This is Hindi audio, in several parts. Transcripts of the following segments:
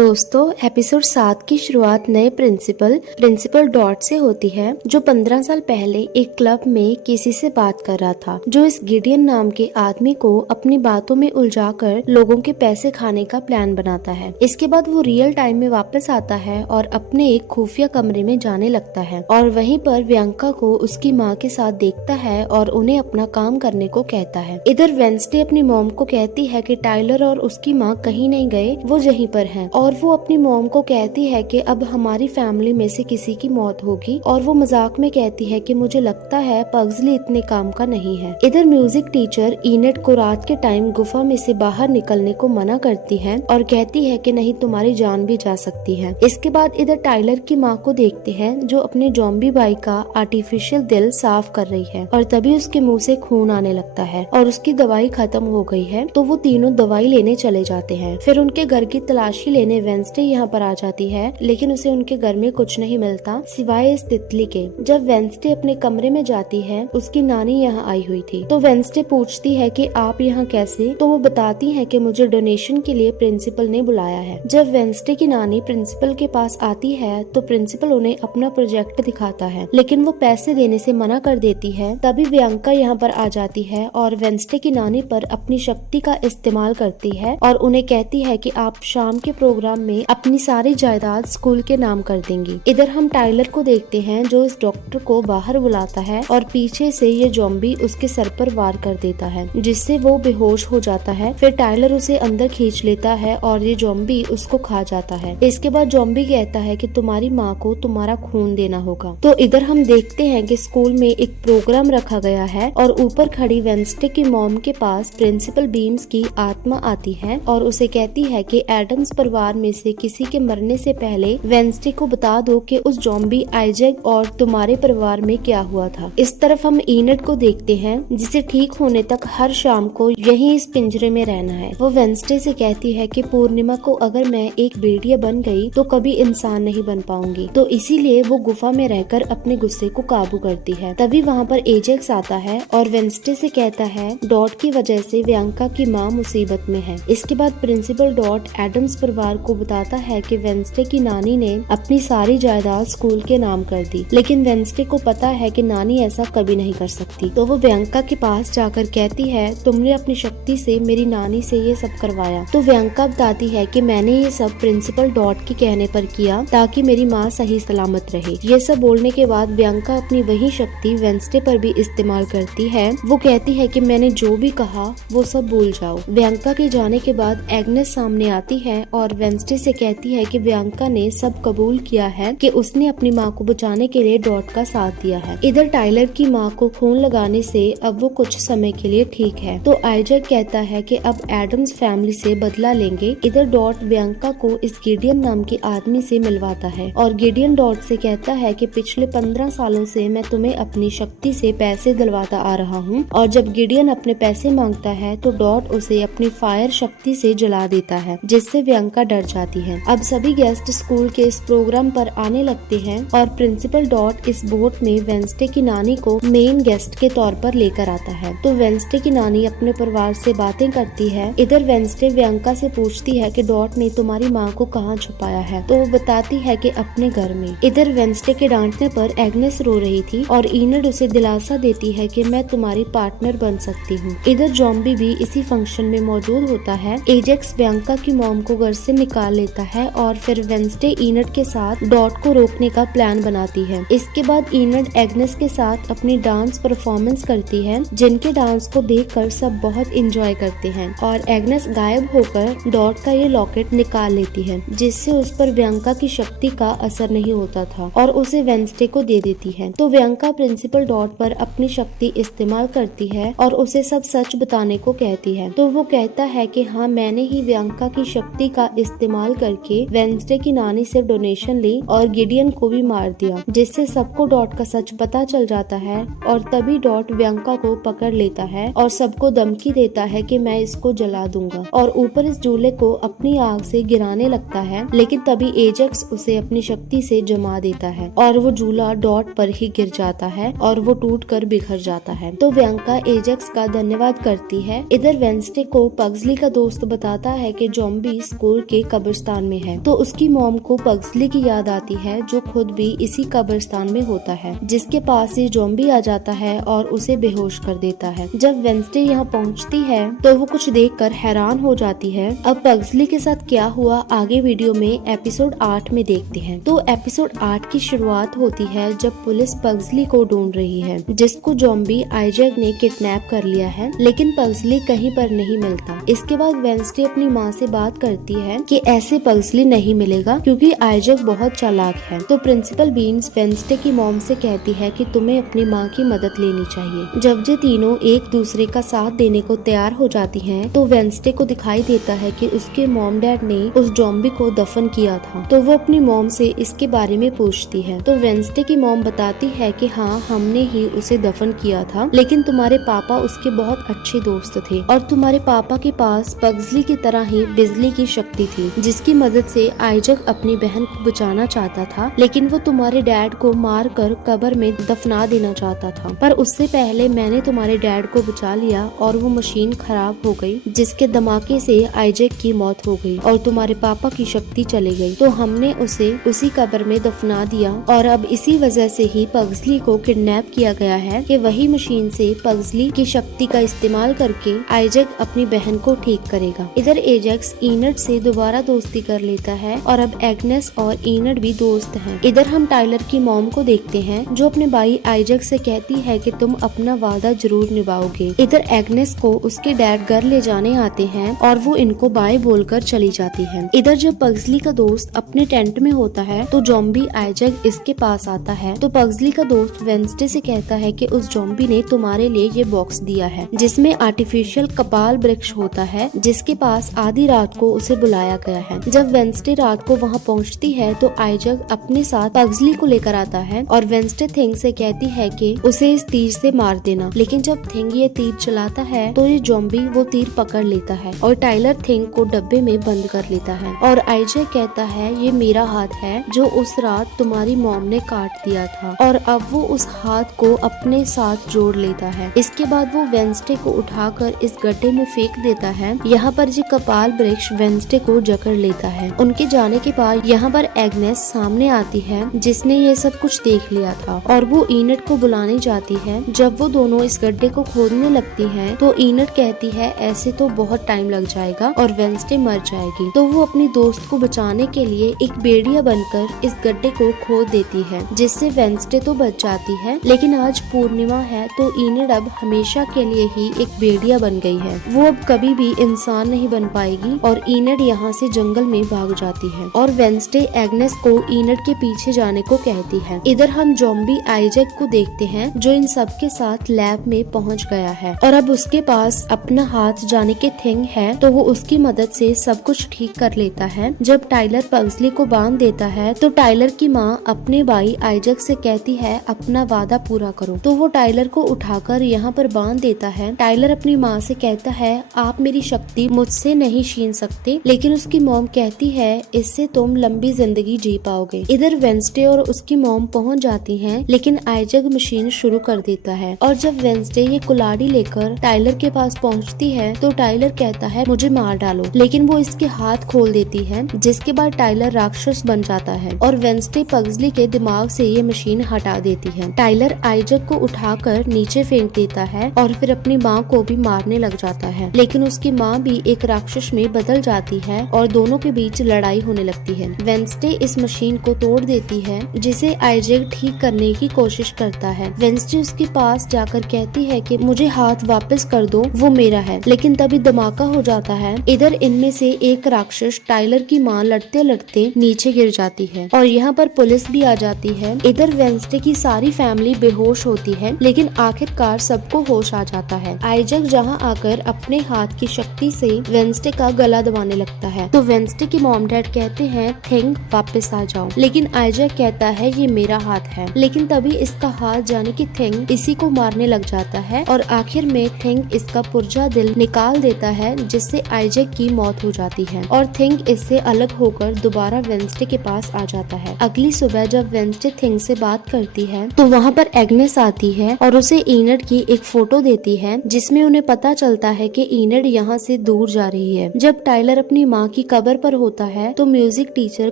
दोस्तों एपिसोड 7 की शुरुआत नए प्रिंसिपल डॉट से होती है, जो 15 साल पहले एक क्लब में किसी से बात कर रहा था, जो इस गिडियन नाम के आदमी को अपनी बातों में उलझाकर लोगों के पैसे खाने का प्लान बनाता है। इसके बाद वो रियल टाइम में वापस आता है और अपने एक खुफिया कमरे में जाने लगता है और वहीं पर प्रियंका को उसकी माँ के साथ देखता है और उन्हें अपना काम करने को कहता है। इधर वेंसडे अपनी मॉम को कहती है कि टाइलर और उसकी माँ कहीं नहीं गए, वो यहीं पर हैं। और वो अपनी मॉम को कहती है कि अब हमारी फैमिली में से किसी की मौत होगी और वो मजाक में कहती है कि मुझे लगता है पग्सली इतने काम का नहीं है। इधर म्यूजिक टीचर इनेट को रात के टाइम गुफा में से बाहर निकलने को मना करती है और कहती है कि नहीं, तुम्हारी जान भी जा सकती है। इसके बाद इधर टाइलर की माँ को देखते हैं, जो अपने ज़ॉम्बी भाई का आर्टिफिशियल दिल साफ कर रही है और तभी उसके मुंह से खून आने लगता है और उसकी दवाई खत्म हो गई है। तो वो तीनों दवाई लेने चले जाते हैं। फिर उनके घर की तलाशी लेने वेंसडे यहाँ पर आ जाती है, लेकिन उसे उनके घर में कुछ नहीं मिलता सिवाय इस तितली के। जब वेंसडे अपने कमरे में जाती है, उसकी नानी यहाँ आई हुई थी। तो वेंसडे पूछती है कि आप यहाँ कैसे? तो वो बताती है कि मुझे डोनेशन के लिए प्रिंसिपल ने बुलाया है। जब वेंसडे की नानी प्रिंसिपल के पास आती है तो प्रिंसिपल उन्हें अपना प्रोजेक्ट दिखाता है, लेकिन वो पैसे देने से मना कर देती है। तभी प्रियंका यहाँ पर आ जाती है और वेंसडे की नानी पर अपनी शक्ति का इस्तेमाल करती है और उन्हें कहती है कि आप शाम के प्रोग्राम में अपनी सारी जायदाद स्कूल के नाम कर देंगी। इधर हम टाइलर को देखते हैं, जो इस डॉक्टर को बाहर बुलाता है और पीछे से ये ज़ॉम्बी उसके सर पर वार कर देता है, जिससे वो बेहोश हो जाता है। फिर टाइलर उसे अंदर खींच लेता है और ये ज़ॉम्बी उसको खा जाता है। इसके बाद ज़ॉम्बी कहता है कि तुम्हारी माँ को तुम्हारा खून देना होगा। तो इधर हम देखते हैं कि स्कूल में एक प्रोग्राम रखा गया है और ऊपर खड़ी वेंसडे की मॉम के पास प्रिंसिपल बीम्स की आत्मा आती है और उसे कहती है कि एडम्स परिवार में से किसी के मरने से पहले वेंसडे को बता दो कि उस ज़ॉम्बी आइजैक और तुम्हारे परिवार में क्या हुआ था। इस तरफ हम इनेट को देखते हैं, जिसे ठीक होने तक हर शाम को यहीं इस पिंजरे में रहना है। वो वेंसडे से कहती है कि पूर्णिमा को अगर मैं एक भेड़िया बन गई तो कभी इंसान नहीं बन पाऊंगी, तो इसीलिए वो गुफा में रहकर अपने गुस्से को काबू करती है। तभी वहाँ पर एजेक्स आता है और वेंसडे से कहता है डॉट की वजह से प्रियंका की माँ मुसीबत में है। इसके बाद प्रिंसिपल डॉट एडम्स परिवार को बताता है कि वेंसडे की नानी ने अपनी सारी जायदाद स्कूल के नाम कर दी, लेकिन वेंसडे को पता है कि नानी ऐसा कभी नहीं कर सकती। तो वो प्रियंका के पास जाकर कहती है तुमने अपनी शक्ति से मेरी नानी से ये सब करवाया। तो प्रियंका बताती है कि मैंने ये सब प्रिंसिपल डॉट के कहने पर किया ताकि मेरी माँ सही सलामत रहे। ये सब बोलने के बाद प्रियंका अपनी वही शक्ति वेंसडे पर भी इस्तेमाल करती है। वो कहती है कि मैंने जो भी कहा वो सब भूल जाओ। प्रियंका के जाने के बाद एग्नेस सामने आती है और वेंसडे से कहती है कि प्रियंका ने सब कबूल किया है कि उसने अपनी माँ को बचाने के लिए डॉट का साथ दिया है। इधर टाइलर की माँ को खून लगाने से अब वो कुछ समय के लिए ठीक है। तो आइजैक कहता है कि अब एडम्स फैमिली से बदला लेंगे। इधर डॉट प्रियंका को इस गिडियन नाम के आदमी से मिलवाता है और गिडियन डॉट से कहता है कि पिछले 15 सालों से मैं तुम्हें अपनी शक्ति से पैसे दिलवाता आ रहा हूँ, और जब गिडियन अपने पैसे मांगता है तो डॉट उसे अपनी फायर शक्ति से जला देता है, जिससे प्रियंका डर जाती है। अब सभी गेस्ट स्कूल के इस प्रोग्राम पर आने लगते हैं और प्रिंसिपल डॉट इस बोट में वेंसडे की नानी को मेन गेस्ट के तौर पर लेकर आता है। तो वेंसडे की नानी अपने परिवार से बातें करती है। इधर वेंसडे प्रियंका से पूछती है कि डॉट ने तुम्हारी माँ को कहाँ छुपाया है, तो वो बताती है कि अपने घर में। इधर वेंसडे के डांटने पर एग्नेस रो रही थी और इनेट उसे दिलासा देती है कि मैं तुम्हारी पार्टनर बन सकती हूँ। इधर ज़ॉम्बी भी इसी फंक्शन में मौजूद होता है। एजेक्स प्रियंका की मॉम को घर से निकाल लेता है और फिर वेंसडे इनेट के साथ डॉट को रोकने का प्लान बनाती है। इसके बाद इनेट एग्नेस के साथ अपनी डांस परफॉर्मेंस करती है, जिनके डांस को देखकर सब बहुत एंजॉय करते हैं और एग्नेस गायब होकर डॉट का ये लॉकेट निकाल लेती है, जिससे उस पर प्रियंका की शक्ति का असर नहीं होता था और उसे वेंसडे को दे देती है। तो प्रियंका प्रिंसिपल डॉट पर अपनी शक्ति इस्तेमाल करती है और उसे सब सच बताने को कहती है। तो वो कहता है कि हाँ, मैंने ही प्रियंका की शक्ति का इस्तेमाल करके वेंसडे की नानी से डोनेशन ली और गिडियन को भी मार दिया, जिससे सबको डॉट का सच पता चल जाता है। और तभी डॉट प्रियंका को पकड़ लेता है और सबको धमकी देता है कि मैं इसको जला दूंगा और ऊपर इस झूले को अपनी आग से गिराने लगता है, लेकिन तभी एजेक्स उसे अपनी शक्ति से जमा देता है और वो झूला डॉट पर ही गिर जाता है और वो टूटकर बिखर जाता है। तो प्रियंका एजेक्स का धन्यवाद करती है। इधर वेंसडे को पग्सली का दोस्त बताता है कि ज़ॉम्बी स्कूल के कब्रिस्तान में है। तो उसकी मॉम को पग्सली की याद आती है जो खुद भी इसी कब्रिस्तान में होता है, जिसके पास ये ज़ॉम्बी आ जाता है और उसे बेहोश कर देता है। जब वेंसडे यहाँ पहुँचती है तो वो कुछ देखकर हैरान हो जाती है। अब पग्सली के साथ क्या हुआ आगे वीडियो में एपिसोड 8 में देखते हैं। तो एपिसोड 8 की शुरुआत होती है जब पुलिस पग्सली को ढूंढ रही है, जिसको ज़ॉम्बी आइजैक ने किडनैप कर लिया है, लेकिन पग्सली कहीं पर नहीं मिलता। इसके बाद वेंसडे अपनी माँ से बात करती है कि ऐसे पग्सली नहीं मिलेगा क्योंकि आइजैक बहुत चालाक है। तो प्रिंसिपल बीन्स वेंसडे की मॉम से कहती है कि तुम्हें अपनी माँ की मदद लेनी चाहिए। जब ये तीनों एक दूसरे का साथ देने को तैयार हो जाती हैं, तो वेंसडे को दिखाई देता है कि उसके मॉम डैड ने उस ज़ॉम्बी को दफन किया था। तो वो अपनी मॉम से इसके बारे में पूछती है। तो वेंसडे की मॉम बताती है कि हाँ, हमने ही उसे दफन किया था, लेकिन तुम्हारे पापा उसके बहुत अच्छे दोस्त थे और तुम्हारे पापा के पास पग्सली की तरह ही बिजली की शक्ति थी, जिसकी मदद से आइजैक अपनी बहन को बचाना चाहता था, लेकिन वो तुम्हारे डैड को मार कर कब्र में दफना देना चाहता था। पर उससे पहले मैंने तुम्हारे डैड को बचा लिया और वो मशीन खराब हो गई, जिसके धमाके से आइजैक की मौत हो गई और तुम्हारे पापा की शक्ति चली गई। तो हमने उसे उसी कब्र में दफना दिया और अब इसी वजह से ही पग्सली को किडनैप किया गया है कि वही मशीन से पग्सली की शक्ति का इस्तेमाल करके आइजैक अपनी बहन को ठीक करेगा। इधर एजेक्स इनड से दोबारा दोस्ती कर लेता है और अब एग्नेस और इनड भी दोस्त हैं। इधर हम टाइलर की मॉम को देखते हैं जो अपने भाई आइजैक से कहती है कि तुम अपना वादा जरूर निभाओगे। इधर एग्नेस को उसके डैड घर ले जाने आते हैं और वो इनको बाय बोलकर चली जाती है। इधर जब पग्सली का दोस्त अपने टेंट में होता है तो ज़ॉम्बी आइजैक इसके पास आता है। तो पग्सली का दोस्त वेंसडे से कहता है कि उस ज़ॉम्बी ने तुम्हारे लिए ये बॉक्स दिया है जिसमें आर्टिफिशियल कपाल वृक्ष होता है, जिसके पास आधी रात को उसे बुलाया गया है। जब वेंसडे रात को वहाँ पहुँचती है तो आइजैक अपने साथ पग्सली को लेकर आता है और वेंसडे थिंग से कहती है कि उसे इस तीर से मार देना, लेकिन जब थिंग ये तीर चलाता है तो ये ज़ॉम्बी वो तीर पकड़ लेता है और टाइलर थिंग को डब्बे में बंद कर लेता है। और आइजैक कहता है ये मेरा हाथ है जो उस रात तुम्हारी मॉम ने काट दिया था, और अब वो उस हाथ को अपने साथ जोड़ लेता है। इसके बाद वो वेंसडे को उठाकर इस गड्ढे में फेंक देता है। यहाँ पर ये कपाल वृक्ष वेंसडे को जकड़ लेता है। उनके जाने के बाद यहाँ पर एग्नेस सामने आती है जिसने ये सब कुछ देख लिया था और वो इनड को बुलाने जाती है। जब वो दोनों इस गड्ढे को खोदने लगती हैं तो इनड कहती है ऐसे तो बहुत टाइम लग जाएगा और वेंसडे मर जाएगी। तो वो अपनी दोस्त को बचाने के लिए एक बेड़िया बनकर इस गड्ढे को खोद देती है, जिससे वेंसडे तो बच जाती है। लेकिन आज पूर्णिमा है तो इनड अब हमेशा के लिए ही एक बेड़िया बन गई है। वो अब कभी भी इंसान नहीं बन पाएगी और इनड यहाँ से जंगल में भाग जाती है और वेंसडे एग्नेस को इनड के पीछे जाने को कहती है। इधर हम ज़ॉम्बी आइजैक को देखते हैं जो इन सब के साथ लैब में पहुंच गया है और अब उसके पास अपना हाथ जाने के थिंग है, तो वो उसकी मदद से सब कुछ ठीक कर लेता है। जब टाइलर पग्सली को बांध देता है तो टाइलर की माँ अपने भाई आइजैक से कहती है अपना वादा पूरा करो। तो वो टाइलर को उठाकर यहाँ पर बांध देता है। टाइलर अपनी माँ से कहता है आप मेरी शक्ति मुझसे नहीं छीन सकते, लेकिन उसकी मॉम कहती है इससे तुम लंबी जिंदगी जी पाओगे। इधर वेंसडे और उसकी मॉम पहुँच जाती है, लेकिन आइजैक मशीन शुरू कर देता है और जब वेंसडे ये कुल्हाड़ी लेकर टाइलर के पास पहुँचती है तो टाइलर कहता है मुझे मार डालो, लेकिन वो इसके हाथ खोल देती है, जिसके बाद टाइलर राक्षस बन जाता है और वेंसडे पग्सली के दिमाग से ये मशीन हटा देती है। टाइलर आइजैक को उठाकर नीचे फेंक देता है और फिर अपनी माँ को भी मारने लग जाता है, लेकिन उसकी माँ भी एक राक्षस में बदल जाती है और दोनों के बीच लड़ाई होने लगती है। वेंसडे इस मशीन को तोड़ देती है जिसे आइजैक ठीक करने की कोशिश करता है। वेंसडे उसके पास जाकर कहती है कि मुझे हाथ वापस कर दो, वो मेरा है, लेकिन तभी धमाका हो जाता है। इधर इनमें से एक राक्षस टाइलर की माँ लड़ते लड़ते नीचे गिर जाती है और यहाँ पर पुलिस भी आ जाती है। इधर वेंसडे की सारी फैमिली बेहोश होती है, लेकिन आखिरकार सबको होश आ जाता है। आइजैक जहाँ आकर अपने हाथ की शक्ति से वेंसडे का गला दबाने लगता है तो वेंसडे के मॉम डैड कहते हैं थिंग वापस आ जाओ, लेकिन आइजैक कहता है ये मेरा हाथ है, लेकिन तभी इसका हाथ जाने की थिंग इसी को मारने लग जाता है और आखिर में थिंग इसका पुर्जा दिल निकाल देता है, जिससे आइजैक की मौत हो जाती है और थिंग इससे अलग होकर दोबारा वेंसडे के पास आ जाता है। अगली सुबह जब वेंसडे थिंग से बात करती है तो वहाँ पर एग्नेस आती है और उसे इनड की एक फोटो देती है जिसमें उन्हें पता चलता है कि इनड यहाँ से दूर जा रही है। जब टाइलर अपनी माँ की कब्र पर होता है तो म्यूजिक टीचर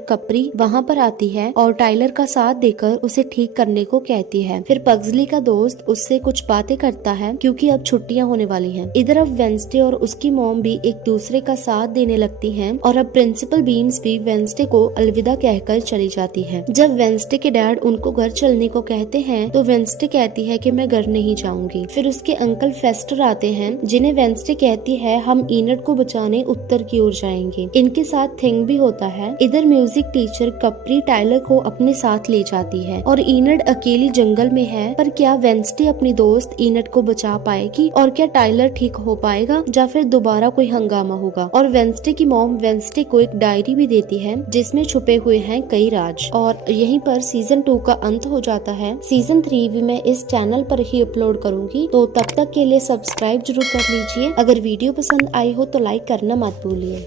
कप्री वहाँ पर आती है और टाइलर का साथ देकर उसे ठीक करने को कहती है। फिर पग्सली का दोस्त उससे कुछ बातें करता है क्योंकि अब छुट्टियां होने वाली हैं। इधर अब वेंसडे और उसकी मॉम भी एक दूसरे का साथ देने लगती हैं और अब प्रिंसिपल बीम्स भी वेंसडे को अलविदा कहकर चली जाती है। जब वेंसडे के डैड उनको घर चलने को कहते हैं तो वेंसडे कहती है कि मैं घर नहीं जाऊंगी। फिर उसके अंकल फेस्टर आते हैं जिन्हें वेंसडे कहती है हम इनड को बचाने उत्तर की ओर जाएंगे। इनके साथ थिंग भी होता है। इधर म्यूजिक टीचर कप्री टाइलर को अपने साथ ले जाती है और इनड अकेली जंगल में है। पर क्या वेंसडे अपनी दोस्त इनड को बचा पाएगी और क्या टाइलर ठीक हो पाएगा या फिर दोबारा कोई हंगामा होगा। और वेंसडे की मॉम वेंसडे को एक डायरी भी देती है जिसमें छुपे हुए हैं कई राज। और यहीं पर सीजन 2 का अंत हो जाता है। सीजन 3 भी मैं इस चैनल पर ही अपलोड करूंगी, तो तब तक के लिए सब्सक्राइब जरूर कर लीजिए। अगर वीडियो पसंद आई हो तो लाइक करना मत भूलिए।